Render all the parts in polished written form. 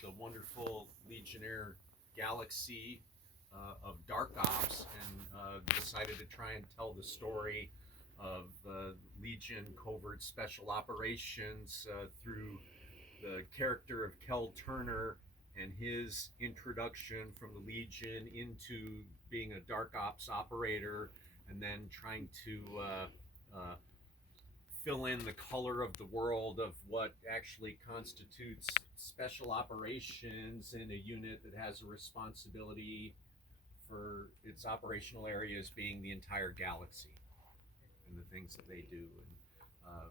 the wonderful Legionnaire galaxy of Dark Ops, and decided to try and tell the story of Legion covert special operations through the character of Kel Turner and his introduction from the Legion into being a Dark Ops operator, and then trying to fill in the color of the world of what actually constitutes special operations in a unit that has a responsibility for its operational areas being the entire galaxy and the things that they do. And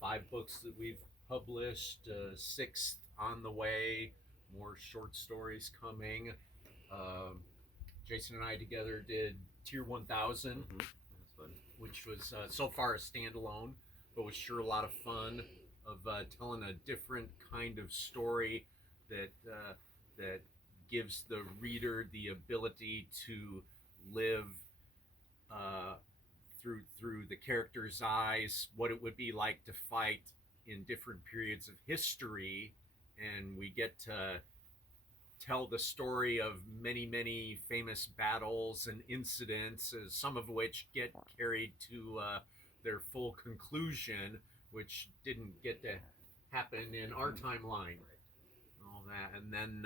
5 books that we've published, 6th on the way, more short stories coming. Jason and I together did Tier 1000, which was so far a standalone, but was sure a lot of fun of telling a different kind of story that that gives the reader the ability to live through the character's eyes what it would be like to fight in different periods of history, and we get to tell the story of many famous battles and incidents, some of which get carried to their full conclusion, which didn't get to happen in our timeline. All that, and then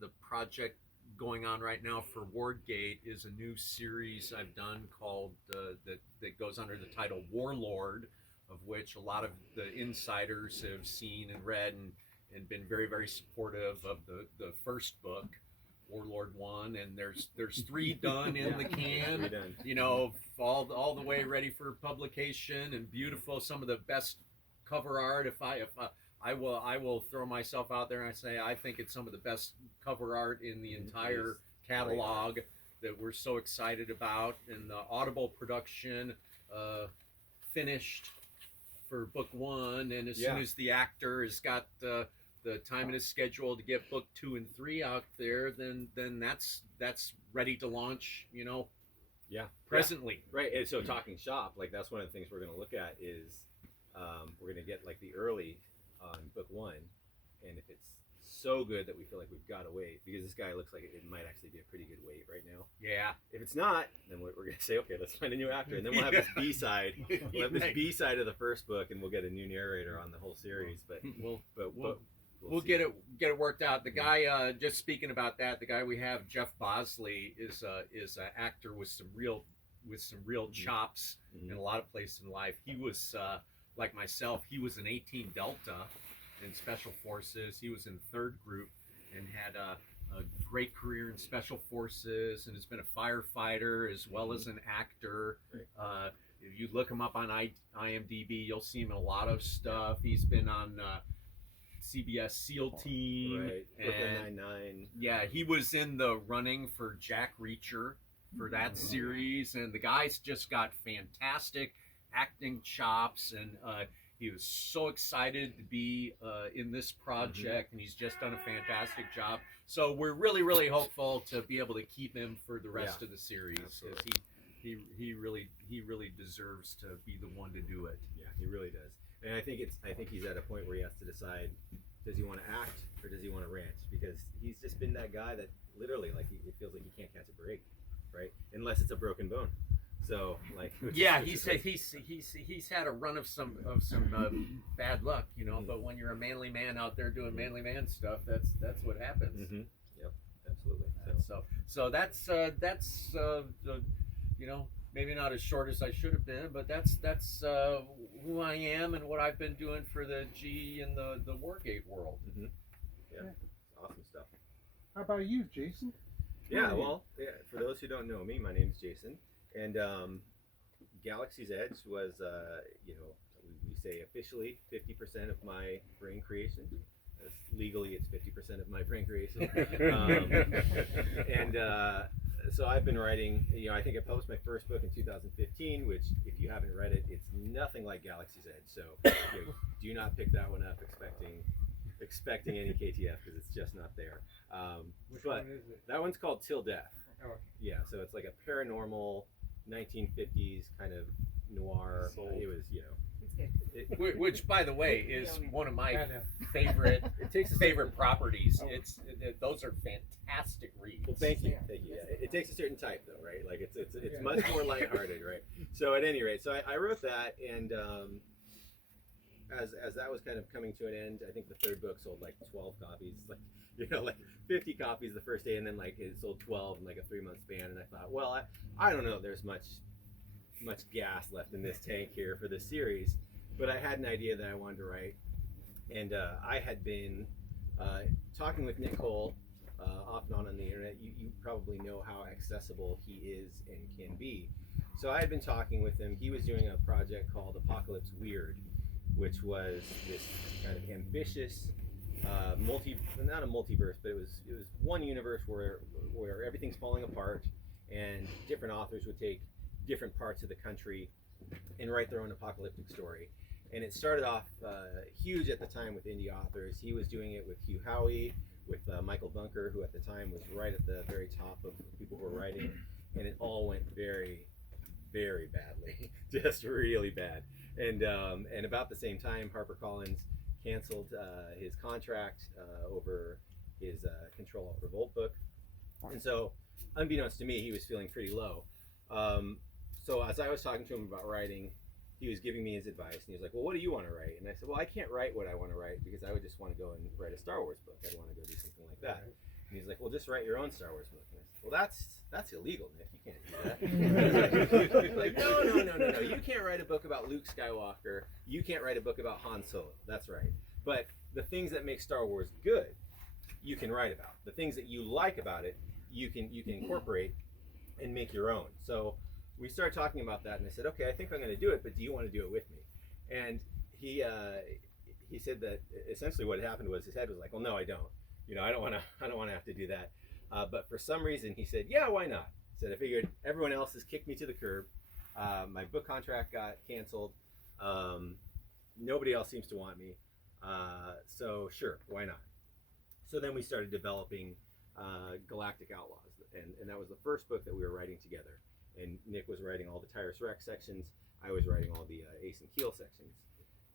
the project going on right now for Wardgate is a new series I've done called that goes under the title Warlord, of which a lot of the insiders have seen and read and been very supportive of the first book, Warlord 1, and there's 3 done in the can, you know, all the way ready for publication, and beautiful, some of the best cover art. If I will throw myself out there and I say I think it's some of the best cover art in the entire catalog that we're so excited about. And the Audible production finished for book 1, and as soon as the actor has got the time in his schedule to get book 2 and 3 out there, then that's ready to launch, you know. Presently. Right. And so talking shop, like that's one of the things we're going to look at is we're going to get like the early on book 1, and if it's so good that we feel like we've got to wait, because this guy looks like it might actually be a pretty good wait right now. If it's not, then we're going to say, okay, let's find a new actor, and then we'll have this B-side. We'll have this B-side of the first book, and we'll get a new narrator on the whole series. But we'll get it worked out. The guy, just speaking about that, the guy we have, Jeff Bosley, is an actor with some real chops in a lot of places in life. He was like myself. He was an 18 Delta in Special Forces. He was in 3rd Group and had a great career in Special Forces, and has been a firefighter as well as an actor. If you look him up on IMDb, you'll see him in a lot of stuff. He's been on CBS SEAL Team, Brooklyn Nine-Nine. Yeah, he was in the running for Jack Reacher for that series, and the guy's just got fantastic acting chops, and he was so excited to be in this project, and he's just done a fantastic job. So we're really hopeful to be able to keep him for the rest of the series. He really deserves to be the one to do it. Yeah, he really does. And I think he's at a point where he has to decide, does he want to act or does he want to ranch? Because he's just been that guy that literally, like, it feels like he can't catch a break, right? Unless it's a broken bone. So, like, he's had a run of some bad luck, you know. But when you're a manly man out there doing manly man stuff, that's what happens. Yep, absolutely. So that's you know, maybe not as short as I should have been, but that's who I am and what I've been doing for the G and the Wargate world. Yeah, awesome stuff. How about you, Jason? For those who don't know me, my name's Jason, and Galaxy's Edge was, you know, we say officially 50% of my brain creation. Legally, it's 50% of my brain creation. So I've been writing, you know, I think I published my first book in 2015, which, if you haven't read it, it's nothing like Galaxy's Edge. So you know, do not pick that one up expecting any KTF, because it's just not there. Which one is it? That one's called Till Death. Oh, okay. Yeah, so it's like a paranormal 1950s kind of noir. It was, you know, It's good. Which, by the way, is We own it. one of my I know. favorite It takes a favorite properties. Oh. Those are fantastic reads. Well, thank you, Yeah. thank you. Yeah, it takes a certain type, though, right? Like it's much more lighthearted, right? So at any rate, so I wrote that, and as that was kind of coming to an end, I think the third book sold like 12 copies, like like 50 copies the first day, and then like it sold 12 in like a 3-month span. And I thought, well, I don't know, if there's much gas left in this tank here for this series, but I had an idea that I wanted to write, and I had been talking with Nick Cole off and on the internet. You probably know how accessible he is and can be. So I had been talking with him. He was doing a project called Apocalypse Weird, which was this kind of ambitious not a multiverse, but it was one universe where everything's falling apart, and different authors would take different parts of the country and write their own apocalyptic story. And it started off huge at the time with indie authors. He was doing it with Hugh Howey, with Michael Bunker, who at the time was right at the very top of people who were writing, and it all went very, very badly, just really bad. And about the same time, HarperCollins canceled his contract over his Control Alt Revolt book, and so unbeknownst to me, he was feeling pretty low. So as I was talking to him about writing, he was giving me his advice, and he was like, well, what do you want to write? And I said, well, I can't write what I want to write, because I would just want to go and write a Star Wars book. I'd want to go do something like that. And he's like, well, just write your own Star Wars book. And I said, well, that's illegal, Nick. You can't do that. Like, no. You can't write a book about Luke Skywalker. You can't write a book about Han Solo. That's right. But the things that make Star Wars good, you can write about. The things that you like about it, you can incorporate and make your own. So we started talking about that, and I said, okay, I think I'm going to do it, but do you want to do it with me? And he said that essentially what happened was his head was like, well, no, I don't. I don't want to have to do that. But for some reason, he said, yeah, why not? He said, I figured everyone else has kicked me to the curb. My book contract got canceled. Nobody else seems to want me. So sure, why not? So then we started developing Galactic Outlaws, and that was the first book that we were writing together. And Nick was writing all the Tyrus Rex sections. I was writing all the Ace and Keel sections.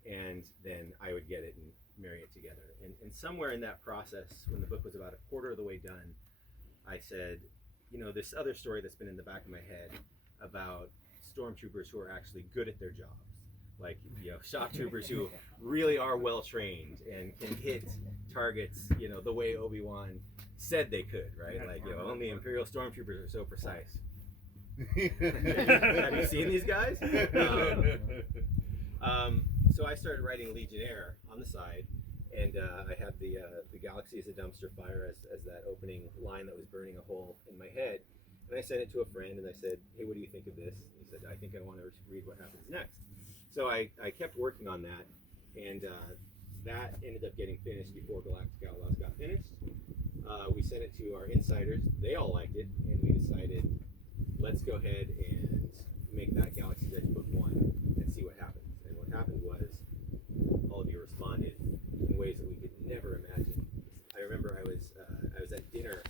And then I would get it and marry it together. And somewhere in that process, when the book was about a quarter of the way done, I said, this other story that's been in the back of my head about stormtroopers who are actually good at their jobs, like shock troopers who really are well trained and can hit targets, the way Obi-Wan said they could, right? Like, only Imperial stormtroopers are so precise. Have you seen these guys? So I started writing Legionnaire on the side, and I had the galaxy as a dumpster fire as that opening line that was burning a hole in my head. And I sent it to a friend, and I said, hey, what do you think of this? He said, I think I want to read what happens next. So I kept working on that, and that ended up getting finished before Galactic Outlaws got finished. We sent it to our insiders. They all liked it, and we decided, let's go ahead and make that Galaxy's Edge book 1 and see what happens. And what happened was all of you responded in ways that we could never imagine. I remember I was at dinner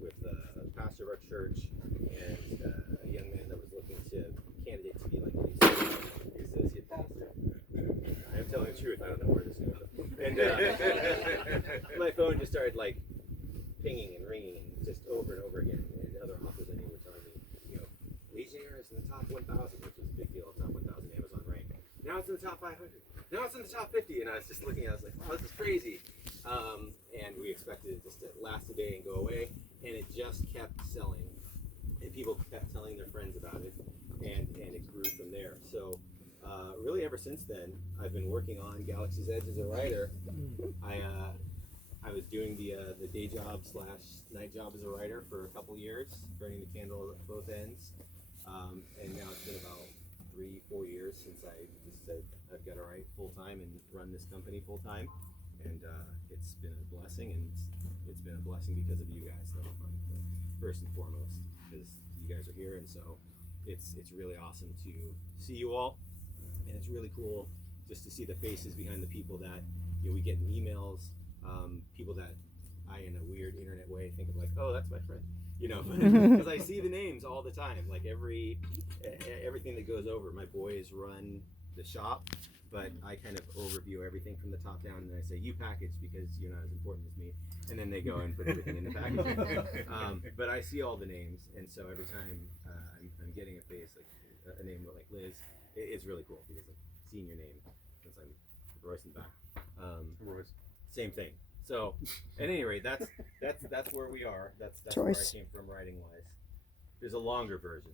with the pastor of our church and a young man that was looking to candidate to be like the associate pastor. I'm telling the truth. I don't know where this is going. And my phone just started like pinging and ringing and just over and over again. And other authors I knew were telling me, Legionnaire is in the top 1,000, which was a big deal. Top 1,000 Amazon rank. Now it's in the top 500. Now it's in the top 50. And I was just looking at it, I was like, wow, this is crazy. And we expected it just to last a day and go away. And it just kept selling. And people kept telling their friends about it. And it grew from there. So really ever since then, I've been working on Galaxy's Edge as a writer. I was doing the day job / night job as a writer for a couple years, burning the candle at both ends. And now it's been about 3-4 years since I just said I've got to write full time and run this company full time. And it's been a blessing, and it's been a blessing because of you guys, though, first and foremost, because you guys are here, and so it's really awesome to see you all, and it's really cool just to see the faces behind the people that we get in emails, people that I, in a weird internet way, think of like, oh, that's my friend, because I see the names all the time, like everything that goes over. My boys run the shop, but I kind of overview everything from the top down, and then I say, you package because you're not as important as me, and then they go and put everything in the package. But I see all the names, and so every time I'm getting a face, like a name like Liz, it's really cool because I'm seeing your name since I'm Royce in the back. Royce. Same thing. So, at any rate, that's where we are. That's where I came from writing wise. There's a longer version,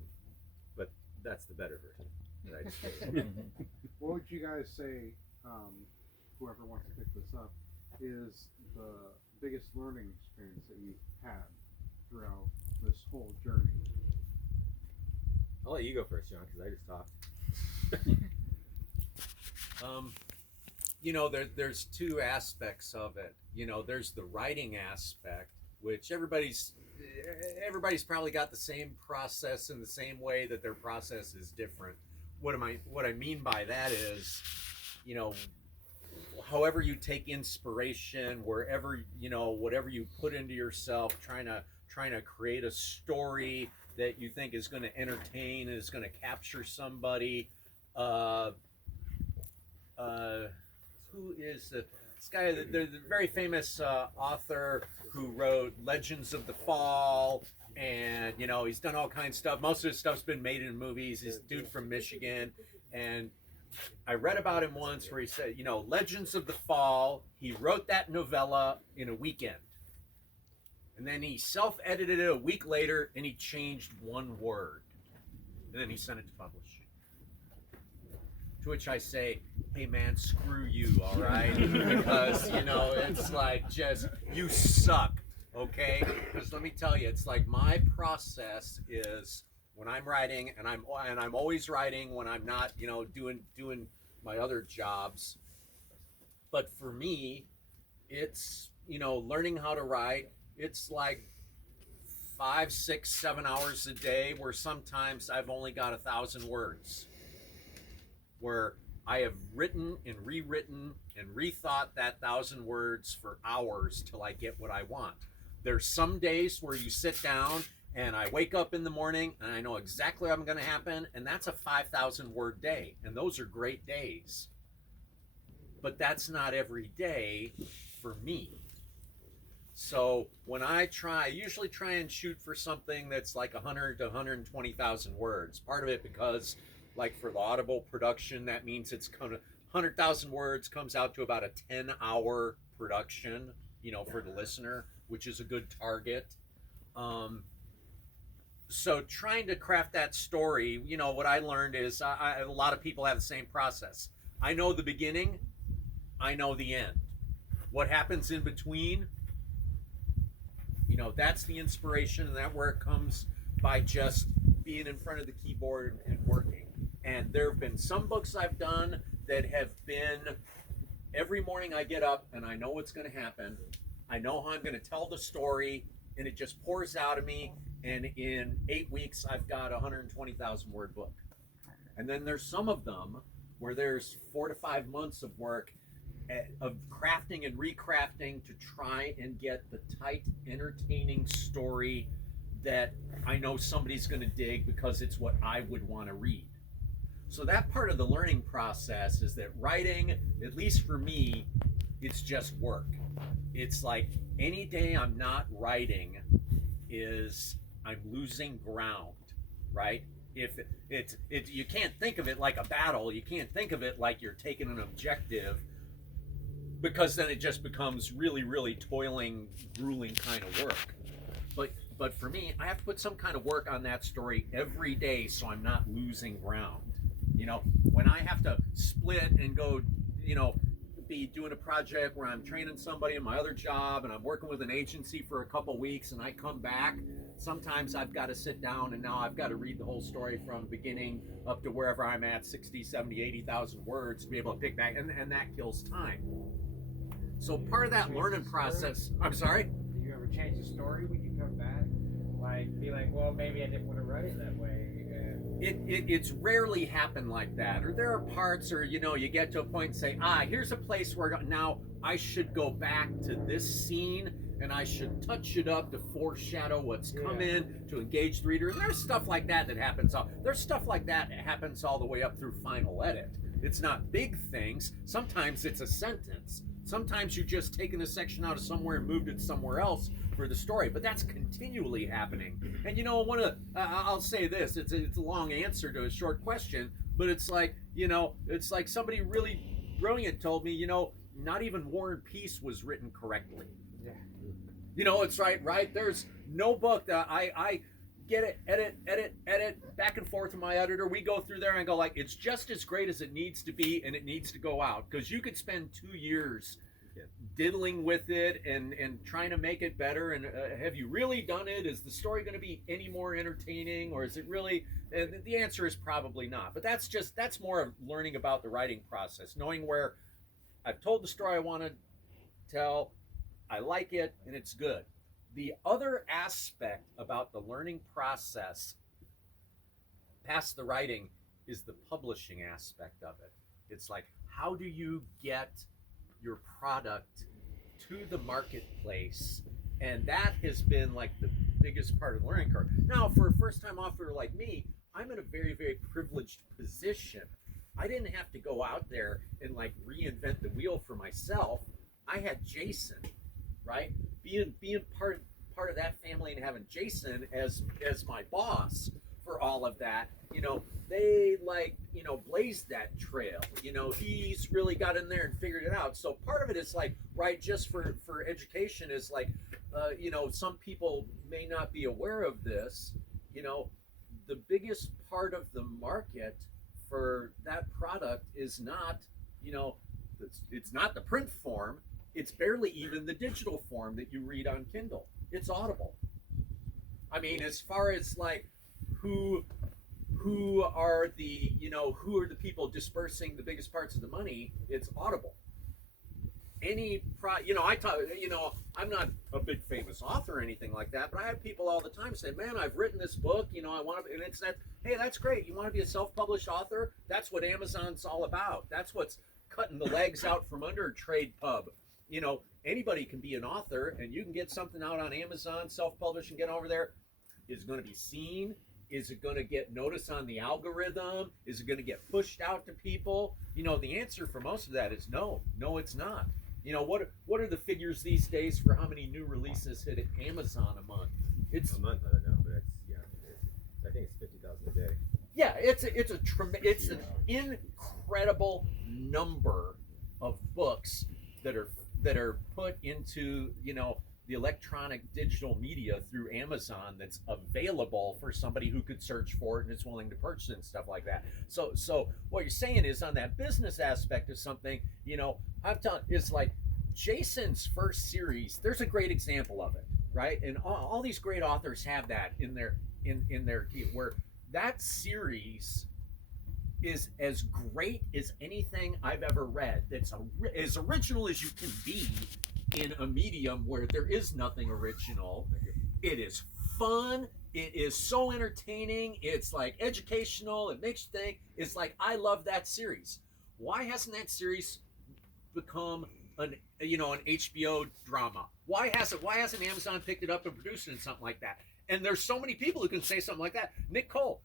but that's the better version that I just gave. What would you guys say, whoever wants to pick this up, is the biggest learning experience that you've had throughout this whole journey? I'll let you go first, John, because I just talked. You know, there's two aspects of it. You know, there's the writing aspect, which everybody's probably got the same process in the same way that their process is different. What I mean by that is, you know, however you take inspiration, wherever, you know, whatever you put into yourself, trying to create a story that you think is going to entertain, is going to capture somebody. Who is this guy? The very famous author who wrote Legends of the Fall, and you know he's done all kinds of stuff. Most of his stuff's been made in movies. He's a dude from Michigan, and I read about him once where he said, you know, Legends of the Fall. He wrote that novella in a weekend, and then he self-edited it a week later, and he changed one word, and then he sent it to publish. To which I say, hey man, screw you, all right? Because, you know, it's like just, you suck, okay? Because let me tell you, it's like my process is when I'm writing, and I'm always writing when I'm not, you know, doing my other jobs. But for me, it's, you know, learning how to write, it's like 5, 6, 7 hours a day where sometimes I've only got 1,000 words. Where I have written and rewritten and rethought that 1,000 words for hours till I get what I want. There's some days where you sit down and I wake up in the morning and I know exactly what's going to happen, and that's a 5,000 word day, and those are great days. But that's not every day for me. So when I usually try and shoot for something that's like 100 to 120,000 words. Part of it because, like for the Audible production, that means it's kind of 100,000 words comes out to about a 10-hour production, you know, for the listener, which is a good target. So trying to craft that story, you know, what I learned is a lot of people have the same process. I know the beginning, I know the end. What happens in between, you know, that's the inspiration, and that's where it comes by just being in front of the keyboard and working. And there have been some books I've done that have been, every morning I get up and I know what's going to happen. I know how I'm going to tell the story, and it just pours out of me. And in 8 weeks, I've got a 120,000 word book. And then there's some of them where there's 4 to 5 months of work of crafting and recrafting to try and get the tight, entertaining story that I know somebody's going to dig because it's what I would want to read. So that part of the learning process is that writing, at least for me, it's just work. It's like any day I'm not writing is I'm losing ground, right? If you can't think of it like a battle, you can't think of it like you're taking an objective, because then it just becomes really, really toiling, grueling kind of work. But for me, I have to put some kind of work on that story every day so I'm not losing ground. You know, when I have to split and go, you know, be doing a project where I'm training somebody in my other job and I'm working with an agency for a couple weeks and I come back, sometimes I've got to sit down and now I've got to read the whole story from beginning up to wherever I'm at, 60, 70, 80,000 words to be able to pick back, and that kills time. So part of that learning process, I'm sorry? Do you ever change the story when you come back? Like, be like, well, maybe I didn't want to write it that way. It's rarely happened like that. Or there are parts, or you know, you get to a point and say, here's a place where now I should go back to this scene and I should touch it up to foreshadow what's coming, to engage the reader. And there's stuff like that happens. There's stuff like that happens all the way up through final edit. It's not big things. Sometimes it's a sentence. Sometimes you're just taking a section out of somewhere and moved it somewhere else for the story. But that's continually happening. And you know, I'll say this. It's a long answer to a short question, but it's like, you know, it's like somebody really brilliant told me, you know, not even War and Peace was written correctly. Yeah. You know, it's right. There's no book that I get it, edit, back and forth with my editor. We go through there and go like, it's just as great as it needs to be, and it needs to go out. Because you could spend 2 years diddling with it and trying to make it better. And have you really done it? Is the story going to be any more entertaining, or is it really? The answer is probably not. But that's more of learning about the writing process, knowing where I've told the story I want to tell, I like it, and it's good. The other aspect about the learning process past the writing is the publishing aspect of it. It's like, how do you get your product to the marketplace? And that has been like the biggest part of the learning curve. Now, for a first-time author like me, I'm in a very, very privileged position. I didn't have to go out there and like reinvent the wheel for myself. I had Jason, right? Being part of that family and having Jason as my boss for all of that, you know, they like, you know, blazed that trail. You know, he's really got in there and figured it out. So part of it is like, right, just for education is like, you know, some people may not be aware of this. You know, the biggest part of the market for that product is not, you know, it's not the print form. It's barely even the digital form that you read on Kindle. It's Audible. I mean, as far as like who are the, you know, who are the people dispersing the biggest parts of the money, it's Audible. You know, you know, I'm not a big famous author or anything like that, but I have people all the time say, man, I've written this book, you know, I want to, and it's that, hey, that's great. You want to be a self-published author? That's what Amazon's all about. That's what's cutting the legs out from under Trade Pub. You know, anybody can be an author, and you can get something out on Amazon, self-publish, and get over there. Is it going to be seen? Is it going to get noticed on the algorithm? Is it going to get pushed out to people? You know, the answer for most of that is no. No, it's not. You know, what are the figures these days for how many new releases hit Amazon a month? It's a month, I don't know, but I think it's 50,000 a day. Yeah, it's an incredible number of books that are put into, you know, the electronic digital media through Amazon that's available for somebody who could search for it and is willing to purchase it and stuff like that. So what you're saying is, on that business aspect of something, you know, I'm telling, it's like Jason's first series. There's a great example of it, right? And all these great authors have that in their where that series is as great as anything I've ever read. That's as original as you can be in a medium where there is nothing original. It is fun. It is so entertaining. It's like educational. It makes you think. It's like, I love that series. Why hasn't that series become an HBO drama? Why hasn't Amazon picked it up and produced it in something like that? And there's so many people who can say something like that. Nick Cole,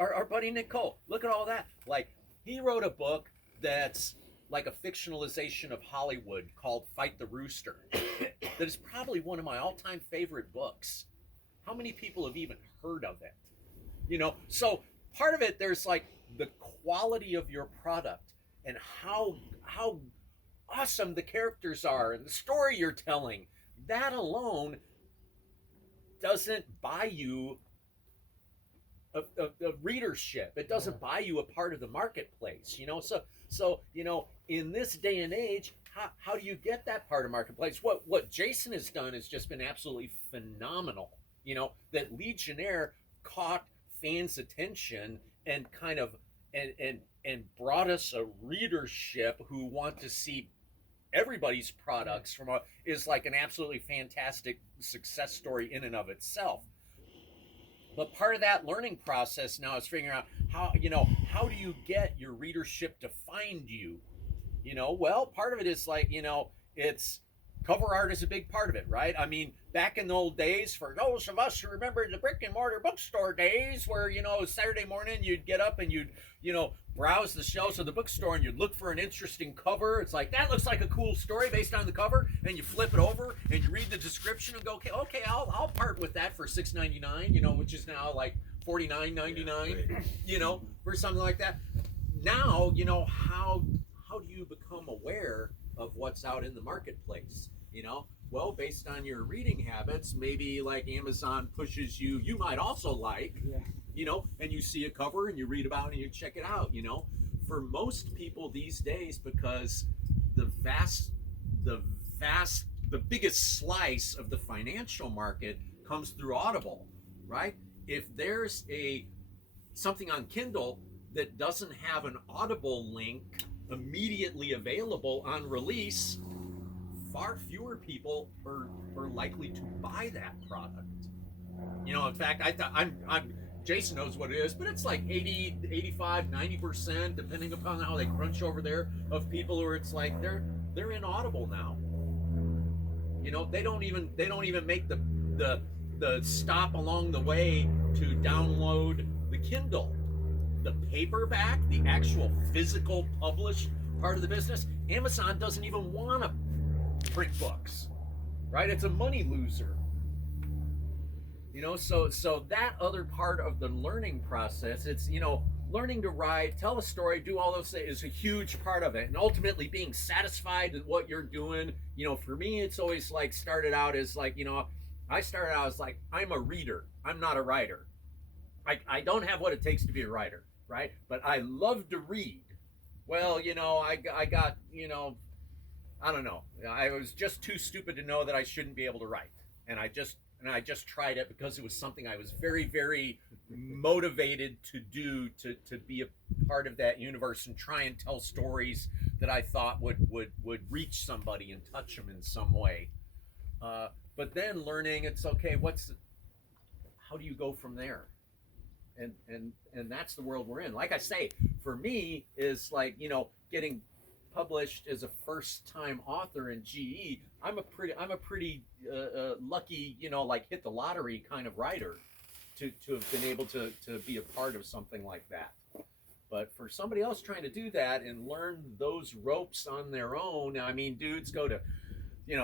our buddy Nick Cole, look at all that. Like, he wrote a book that's like a fictionalization of Hollywood called Fight the Rooster. That is probably one of my all-time favorite books. How many people have even heard of it? You know, so part of it, there's like the quality of your product and how awesome the characters are and the story you're telling. That alone doesn't buy you a readership. It doesn't buy you a part of the marketplace, you know. So you know, in this day and age, how do you get that part of the marketplace? What Jason has done has just been absolutely phenomenal. You know, that Legionnaire caught fans' attention and kind of and brought us a readership who want to see everybody's products is like an absolutely fantastic success story in and of itself. But part of that learning process now is figuring out how do you get your readership to find you? You know, well, part of it is like, you know, it's cover art is a big part of it, right? I mean, back in the old days, for those of us who remember the brick and mortar bookstore days, where Saturday morning you'd get up and you'd browse the shelves of the bookstore and you'd look for an interesting cover. It's like, that looks like a cool story based on the cover, and you flip it over and you read the description and go, okay, I'll part with that for $6.99, which is now like $49.99, right. for something like that. Now, how do you become aware of what's out in the marketplace? Well, based on your reading habits, maybe like Amazon pushes you might also like, and you see a cover and you read about it and you check it out. For most people these days, because the biggest slice of the financial market comes through Audible, right? If there's something on Kindle that doesn't have an Audible link immediately available on release, far fewer people are likely to buy that product. In fact, I'm Jason knows what it is, but it's like 80, 85, 90%, depending upon how they crunch over there, of people who are, it's like they're in Audible now. They don't even make the stop along the way to download the Kindle. The paperback, the actual physical published part of the business, Amazon doesn't even want to print books, right? It's a money loser. So that other part of the learning process, it's, learning to write, tell a story, do all those things is a huge part of it. And ultimately being satisfied with what you're doing, for me, it's always like started out as like, I started out as like, I'm a reader. I'm not a writer. I don't have what it takes to be a writer, right? But I love to read. Well, I got, I don't know. I was just too stupid to know that I shouldn't be able to write. And I just tried it because it was something I was very, very motivated to do, to be a part of that universe and try and tell stories that I thought would reach somebody and touch them in some way. But then learning, it's okay, how do you go from there? And that's the world we're in. Like I say, for me, is like, getting published as a first-time author in GE. I'm a pretty lucky, like hit the lottery kind of writer to have been able to be a part of something like that. But for somebody else trying to do that and learn those ropes on their own, I mean, dudes go to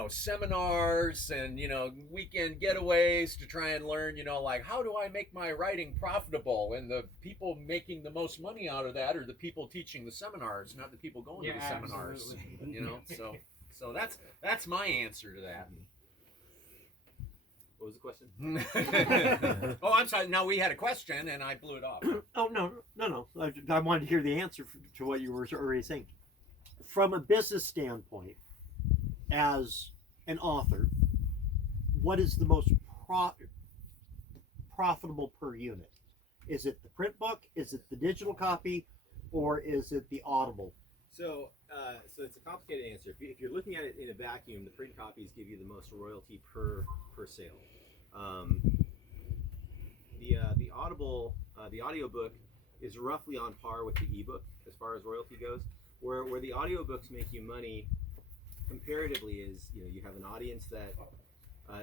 seminars and weekend getaways to try and learn like, how do I make my writing profitable? And the people making the most money out of that are the people teaching the seminars, not the people going to the seminars. So that's my answer to that. What was the question? Oh, I'm sorry. Now, we had a question and I blew it off. Oh, no. I wanted to hear the answer to what you were already saying. From a business standpoint, as an author, what is the most profitable per unit? Is it the print book? Is it the digital copy? Or is it the Audible? So it's a complicated answer. If you're looking at it in a vacuum, the print copies give you the most royalty per sale. The Audible, the audiobook is roughly on par with the ebook as far as royalty goes. Where the audiobooks make you money comparatively is, you have an audience that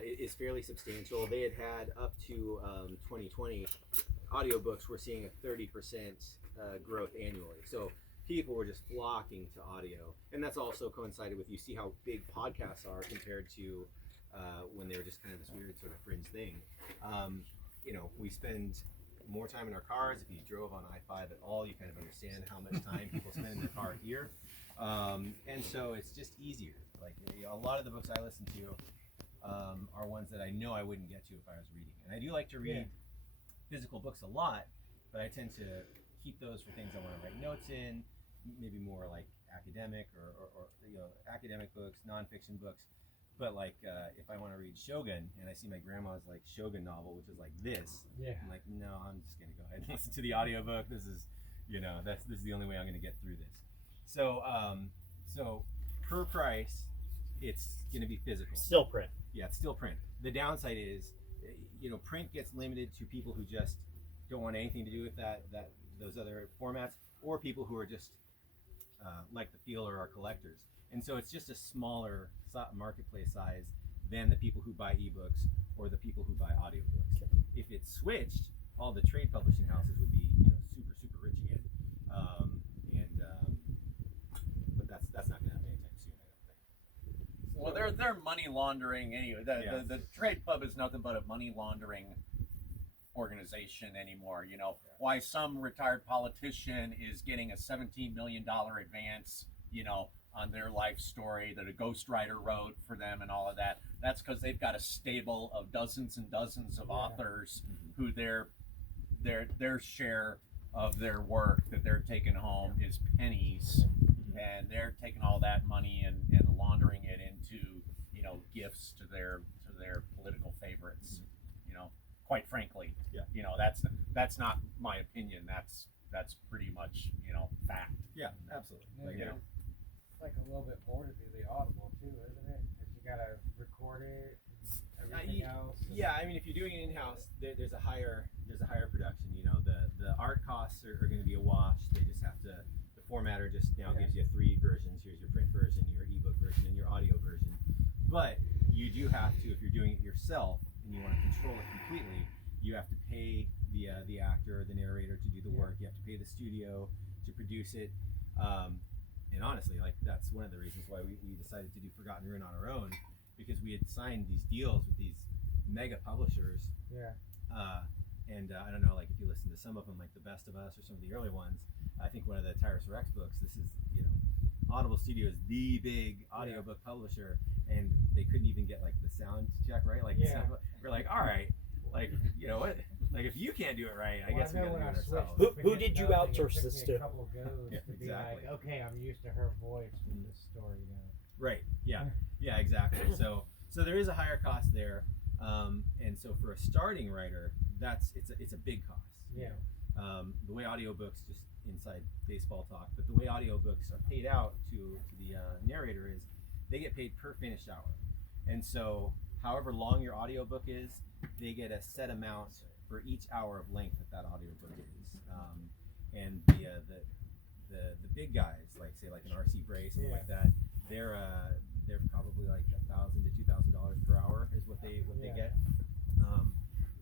is fairly substantial. They had up to 2020, audiobooks were seeing a 30% growth annually. So people were just flocking to audio, and that's also coincided with, you see how big podcasts are compared to when they were just kind of this weird sort of fringe thing. We spend more time in our cars. If you drove on I-5 at all, you kind of understand how much time people spend in their car here. And so it's just easier. Like, a lot of the books I listen to are ones that I know I wouldn't get to if I was reading. And I do like to read physical books a lot, but I tend to keep those for things I want to write notes in, maybe more like academic or academic books, nonfiction books. But like, if I want to read Shogun and I see my grandma's like Shogun novel, which is like this, I'm like, no, I'm just gonna go ahead and listen to the audiobook. This is, this is the only way I'm gonna get through this. So, per price, it's gonna be physical. Still print. Yeah, it's still print. The downside is, print gets limited to people who just don't want anything to do with those other formats, or people who are just like the feel or are collectors. And so it's just a smaller marketplace size than the people who buy ebooks or the people who buy audiobooks. If it switched, all the trade publishing houses would be, super rich again. But that's not going to happen anytime soon, I don't think. Well, they're money laundering anyway. The trade pub is nothing but a money laundering organization anymore. Why some retired politician is getting a $17 million advance, on their life story that a ghostwriter wrote for them and all of that. That's because they've got a stable of dozens and dozens of authors who their share of their work that they're taking home is pennies, and they're taking all that money and laundering it into gifts to their political favorites. Quite frankly, that's not my opinion. That's pretty much fact. Yeah, absolutely. It's like a little bit more to do the Audible too, isn't it? Because you gotta record it and everything else. Yeah, I mean, if you're doing it in house, there's a higher production. The art costs are going to be a wash. They just have to. The formatter just now gives you 3 versions. Here's your print version, your ebook version, and your audio version. But you do have to, if you're doing it yourself and you want to control it completely, you have to pay the actor or the narrator to do the work. You have to pay the studio to produce it. And honestly, that's one of the reasons why we decided to do Forgotten Ruin on our own, because we had signed these deals with these mega publishers. Yeah. And I don't know, if you listen to some of them, like The Best of Us or some of the early ones, I think one of the Tyrus Rex books, this is, Audible Studios, the big audiobook publisher, and they couldn't even get the sound check right. We're like, all right, what? If you can't do it right, I guess we gotta do it ourselves. Who did you outsource this to? A couple of goes to be like, okay, I'm used to her voice in this story now. Right. Yeah. Exactly. So there is a higher cost there, and so for a starting writer, it's a big cost. Yeah. The way audiobooks, just inside baseball talk, but the way audiobooks are paid out to the narrator is they get paid per finished hour, and so however long your audiobook is, they get a set amount for each hour of length that audiobook is. And the big guys, like an R.C. Bray, something like that, they're probably like $1,000 to $2,000 per hour is what they get.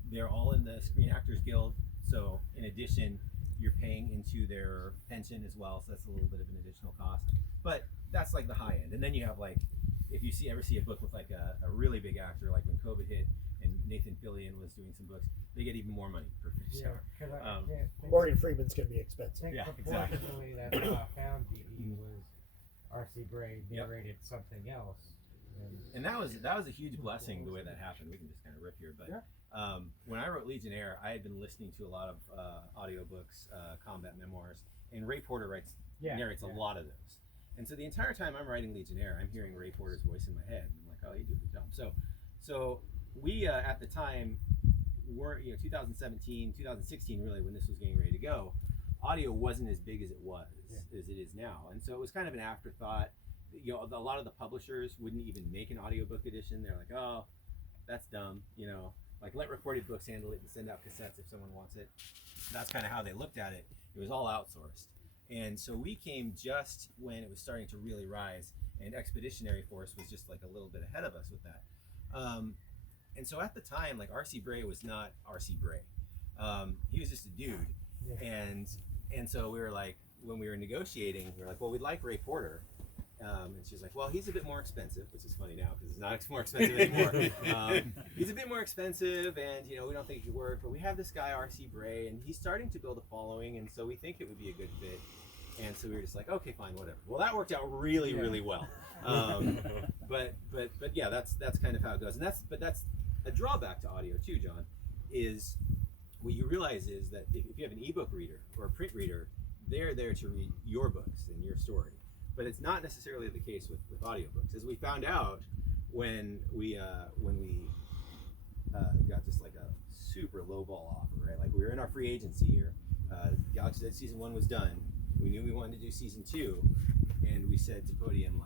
They're all in the Screen Actors Guild, so in addition, you're paying into their pension as well, so that's a little bit of an additional cost. But that's the high end. And then you have if you ever see a book with a really big actor, like when COVID hit and Nathan Fillion was doing some books, they get even more money per finished hour. Morgan Freeman's going to be expensive. Yeah, exactly. That's how I found DE was R.C. Bray narrated something else. And that was a huge blessing the way that happened. We can just kind of riff here, but when I wrote Legionnaire, I had been listening to a lot of audiobooks, combat memoirs, and Ray Porter narrates a lot of those. And so the entire time I'm writing Legionnaire, I'm hearing Ray Porter's voice in my head. And I'm like, oh, he did a good job. So we at the time were 2017, 2016 really, when this was getting ready to go, audio wasn't as big as it was as it is now, and so it was kind of an afterthought. A lot of the publishers wouldn't even make an audiobook edition. They're like, oh, that's dumb, let Recorded Books handle it and send out cassettes if someone wants it. That's kind of how they looked at it. It was all outsourced. And so we came just when it was starting to really rise, and Expeditionary Force was just a little bit ahead of us with that. And so at the time, R.C. Bray was not R.C. Bray. He was just a dude. And so we were when we were negotiating, we were like, well, we'd like Ray Porter. And she's like, well, he's a bit more expensive, which is funny now because it's not more expensive anymore. He's a bit more expensive, and we don't think he could work. But we have this guy R.C. Bray, and he's starting to build a following, and so we think it would be a good fit. And so we were just like, okay, fine, whatever. Well, that worked out really, really well. But yeah, that's kind of how it goes. And that's a drawback to audio too, John. Is what you realize is that if you have an ebook reader or a print reader, they're there to read your books and your story. But it's not necessarily the case with audiobooks. As we found out when we got just a super lowball offer, right? We were in our free agency year. Galaxy Edge season 1 was done. We knew we wanted to do season 2, and we said to Podium,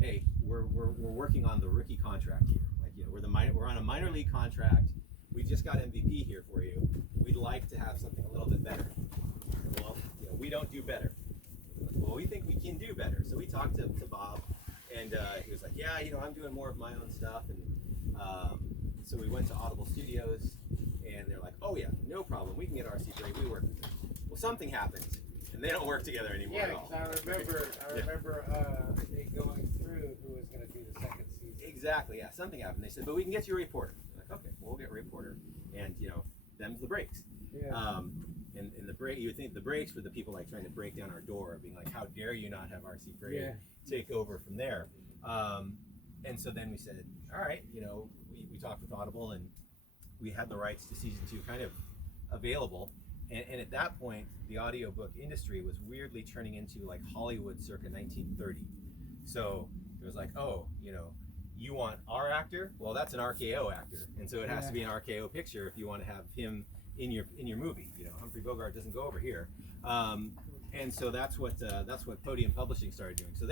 hey, we're working on the rookie contract here. We're on a minor league contract. We just got MVP here for you. We'd like to have something a little bit better. Well, we don't do better. Well, well, we think we can do better. So we talked to Bob, and he was like, yeah, I'm doing more of my own stuff. And so we went to Audible Studios, and they're like, oh yeah, no problem. We can get RC Bray. We work with them. Well, something happened, and they don't work together anymore at all. I remember it going through who was going to do the second season. Exactly, yeah. Something happened. They said, but we can get you a reporter. I'm like, okay, we'll get a reporter. And, them's the breaks. Yeah. And the break, you would think the breaks were the people like trying to break down our door, being like, how dare you not have RC Bray take over from there. And so then we said, all right, we talked with Audible, and we had the rights to season 2 kind of available. And at that point, the audiobook industry was weirdly turning into like Hollywood circa 1930. So it was like, oh, you want our actor? Well, that's an RKO actor, and so it has to be an RKO picture if you want to have him in your movie. Humphrey Bogart doesn't go over here, and so that's what Podium Publishing started doing. So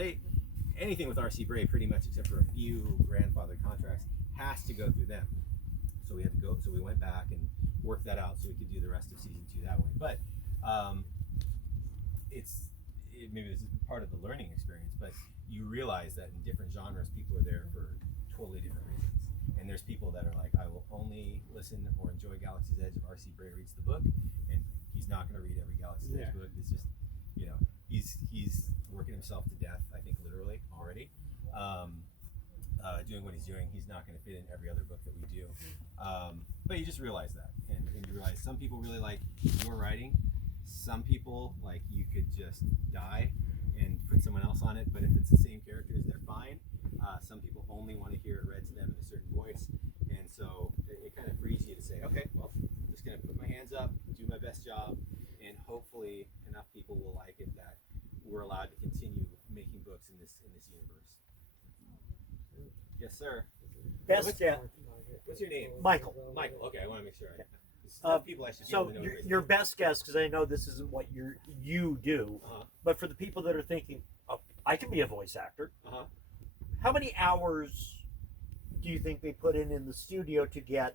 anything with RC Bray, pretty much except for a few grandfathered contracts, has to go through them. So we had to go. So we went back and worked that out so we could do the rest of season 2 that way. But maybe this is part of the learning experience, but you realize that in different genres, people are there for totally different reasons. And there's people that are like, I will only listen or enjoy Galaxy's Edge if RC Bray reads the book, and he's not going to read every Galaxy's Edge book. It's just, he's working himself to death, I think literally already, doing what he's doing. He's not going to fit in every other book that we do. But you just realize that, and you realize some people really like your writing. Some people, like, you could just die and put someone else on it, but if it's the same characters, they're fine. Some people only want to hear it read to them in a certain voice, and so it kind of frees you to say, okay, well, I'm just going to put my hands up, do my best job, and hopefully enough people will like it that we're allowed to continue making books in this universe. Yes, sir. Best guess. What's your name? Michael. Michael. Okay, I want to make sure. People I should be So able to know. your best guess, because I know this isn't what you do, but for the people that are thinking, oh, I can be a voice actor. How many hours do you think they put in the studio to get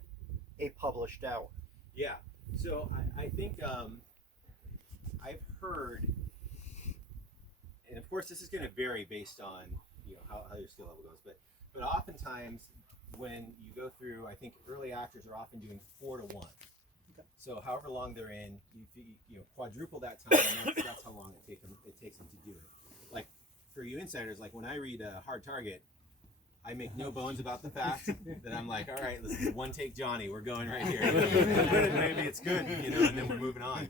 a published hour? Yeah. So I think I've heard, and of course this is going to vary based on how your skill level goes, but oftentimes when you go through, I think early actors are often doing 4 to 1. Okay. So however long they're in, you quadruple that time, and that's how long it takes them to do it. Like for you insiders, like when I read Hard Target, I make no bones about the fact that I'm like, all right, this is one take Johnny, we're going right here. Maybe it's good, and then we're moving on.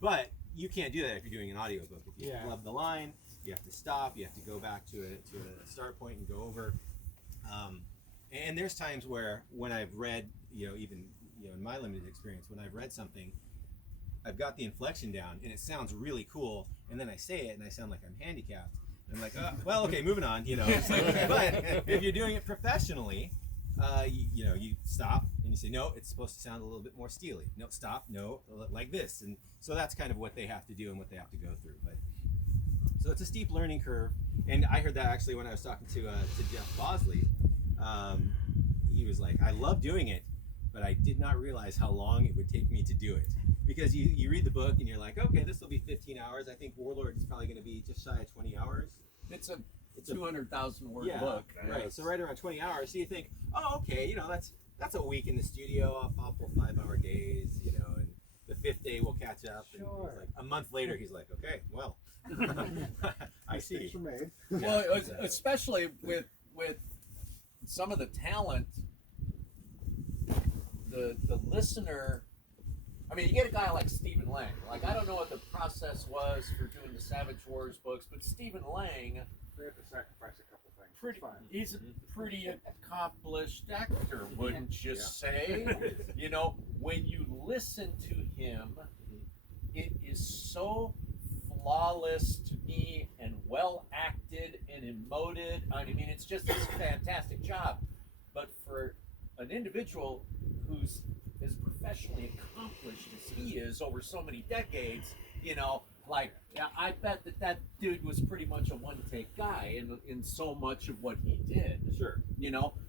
But you can't do that if you're doing an audiobook. If you love the line, you have to stop, you have to go back to a start point and go over. And there's times where when I've read, even in my limited experience, when I've read something, I've got the inflection down and it sounds really cool, and then I say it and I sound like I'm handicapped. I'm like, well, okay, moving on. It's like, but if you're doing it professionally, you stop and you say, no, it's supposed to sound a little bit more steely. No, stop, no, like this. And so that's kind of what they have to do and what they have to go through. But so it's a steep learning curve. And I heard that actually when I was talking to Jeff Bosley. He was like, I love doing it, but I did not realize how long it would take me to do it. Because you read the book and you're like, okay, this will be 15 hours. I think Warlord is probably going to be just shy of 20 hours. It's a 200,000 word book. Right. So right around 20 hours. So you think, oh, okay, that's a week in the studio. I'll pull 5-hour days, and the 5th day we'll catch up. And like, a month later, he's like, okay, well, I see. Mistakes are made. Well, especially with some of the talent, the listener. I mean, you get a guy like Stephen Lang. Like, I don't know what the process was for doing the Savage Wars books, but Stephen Lang, They have to sacrifice a couple things. he's a pretty accomplished actor, wouldn't you say? When you listen to him, it is so flawless to me and well acted and emoted. I mean, it's just a fantastic job. But for an individual who's as professionally accomplished as he is over so many decades, I bet that dude was pretty much a one-take guy in so much of what he did. Sure.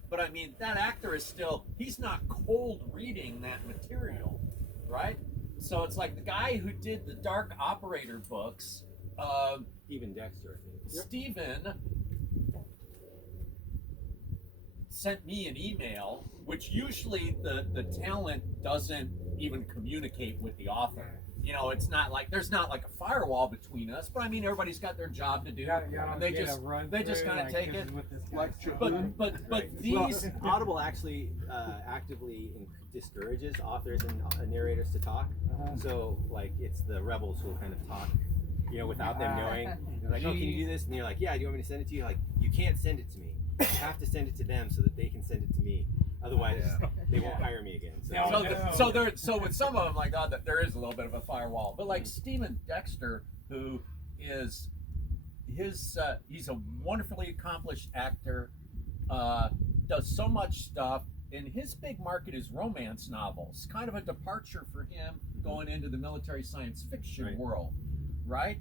But I mean, that actor is he's not cold reading that material, right? So it's like the guy who did the Dark Operator books, Even Dexter, I think. Steven sent me an email, which usually the talent doesn't even communicate with the author. You know, it's not like there's not like a firewall between us, but I mean everybody's got their job to do, and they just kind of take it. But these well, Audible actually actively discourages authors and narrators to talk. So like it's the rebels who kind of talk, you know, without them knowing. They're like, oh, can you do this? And you're like, yeah. Do you want me to send it to you? Like, you can't send it to me. You have to send it to them so that they can send it to me. Otherwise, they won't hire me again. So with some of them, like that there is a little bit of a firewall. But like Stephen Dexter, who is he's a wonderfully accomplished actor, does so much stuff, and his big market is romance novels. Kind of a departure for him going into the military science fiction world, right?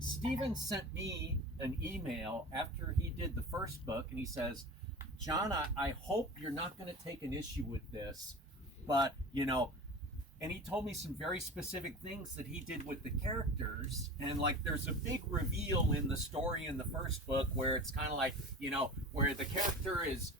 Stephen sent me an email after he did the first book, and he says, John, I hope you're not going to take an issue with this, but, you know, and he told me some very specific things that he did with the characters, and, like, there's a big reveal in the story in the first book where it's kind of like, you know, where the character is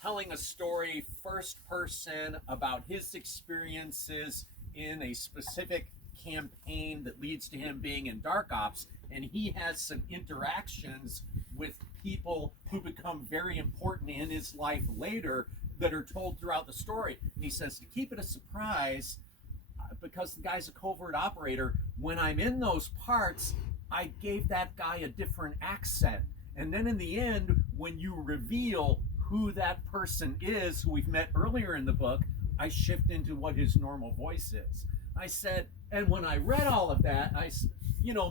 telling a story first person about his experiences in a specific campaign that leads to him being in Dark Ops, and he has some interactions with people who become very important in his life later that are told throughout the story. And he says to keep it a surprise, because the guy's a covert operator, when I'm in those parts, I gave that guy a different accent. And then in the end, when you reveal who that person is, who we've met earlier in the book, I shift into what his normal voice is. I said, and when I read all of that,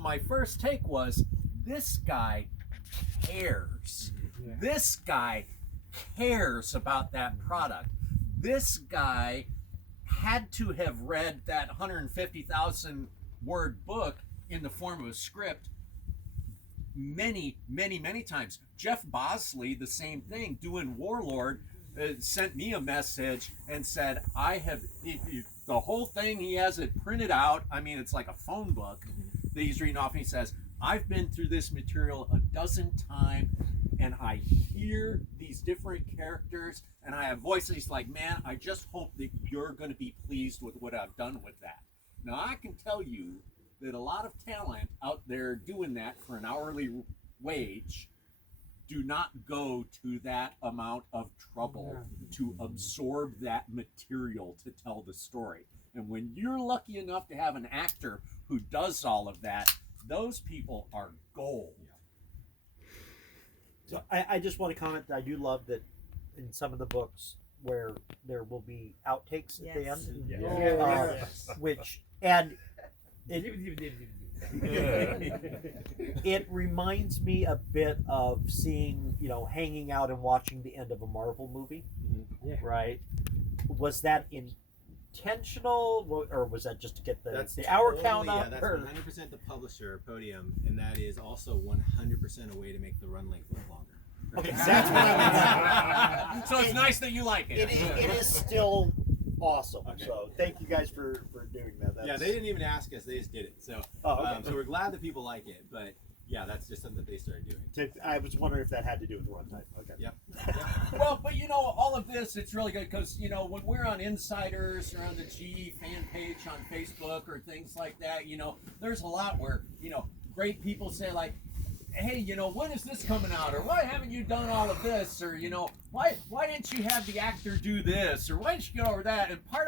my first take was, this guy cares. This guy cares about that product. This guy had to have read that 150,000 word book in the form of a script many, many, many times. Jeff Bosley, the same thing, doing Warlord, sent me a message and said, the whole thing, he has it printed out. I mean, it's like a phone book that he's reading off, and he says, I've been through this material a dozen times, and I hear these different characters, and I have voices. He's like, man, I just hope that you're going to be pleased with what I've done with that. Now, I can tell you that a lot of talent out there doing that for an hourly wage do not go to that amount of trouble to absorb that material to tell the story. And when you're lucky enough to have an actor who does all of that, those people are gold. So I just want to comment that I do love that in some of the books where there will be outtakes at the end, which and it reminds me a bit of seeing, hanging out and watching the end of a Marvel movie, right? Was that intentional, or was that just to get the hour count up? Yeah, that's 100% the publisher, Podium, and that is also 100% a way to make the run length look longer. Okay, that's what I mean. So it's nice that you like it. It is still awesome. Okay. So thank you guys for doing that. They didn't even ask us; they just did it. So, so we're glad that people like it. But yeah, that's just something that they started doing. I was wondering if that had to do with the runtime. Okay. Yep. Well, but all of this, it's really good because when we're on Insiders or on the GE fan page on Facebook or things like that, there's a lot where great people say like, hey, when is this coming out? Or why haven't you done all of this? Or, why didn't you have the actor do this? Or why didn't you go over that? And part of it